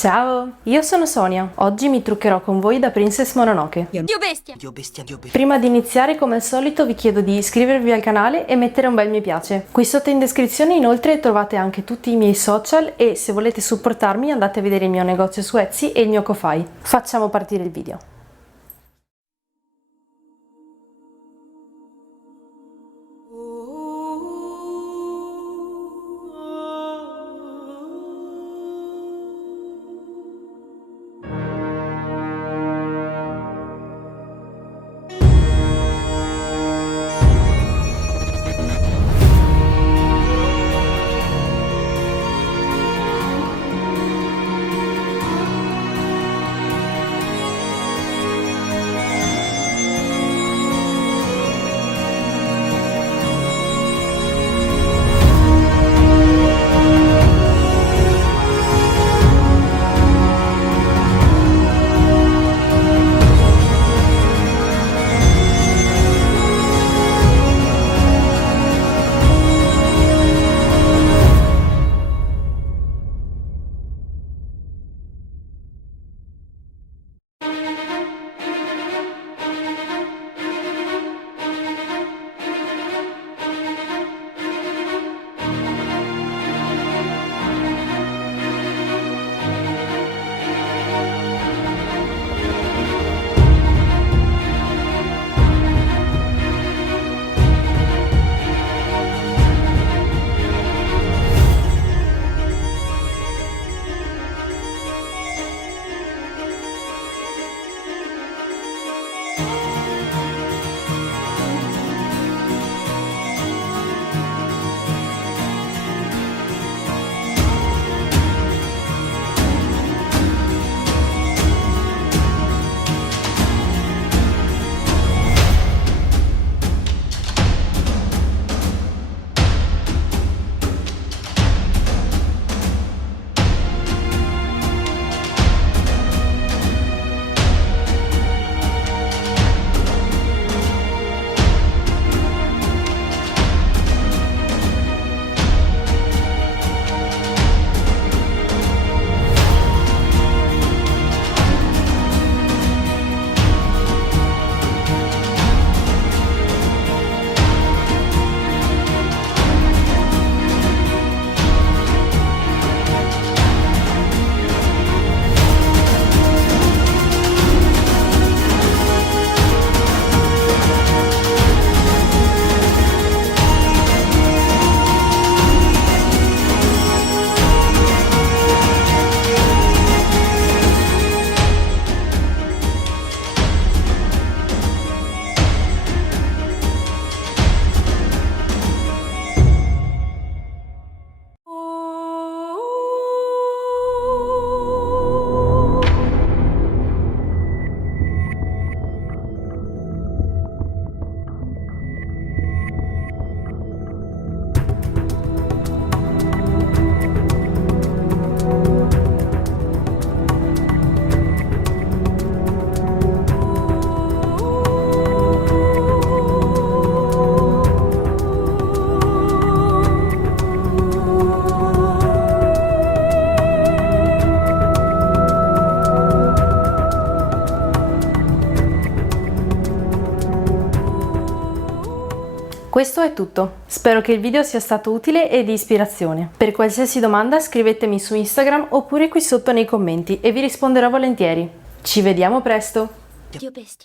Ciao, io sono Sonia. Oggi mi truccherò con voi da Princess Mononoke. Dio bestia! Dio bestia, Dio bestia. Prima di iniziare, come al solito, vi chiedo di iscrivervi al canale e mettere un bel mi piace. Qui sotto in descrizione inoltre trovate anche tutti i miei social e se volete supportarmi andate a vedere il mio negozio su Etsy e il mio Ko-Fi. Facciamo partire il video. Questo è tutto. Spero che il video sia stato utile e di ispirazione. Per qualsiasi domanda scrivetemi su Instagram oppure qui sotto nei commenti e vi risponderò volentieri. Ci vediamo presto! Dio bestia.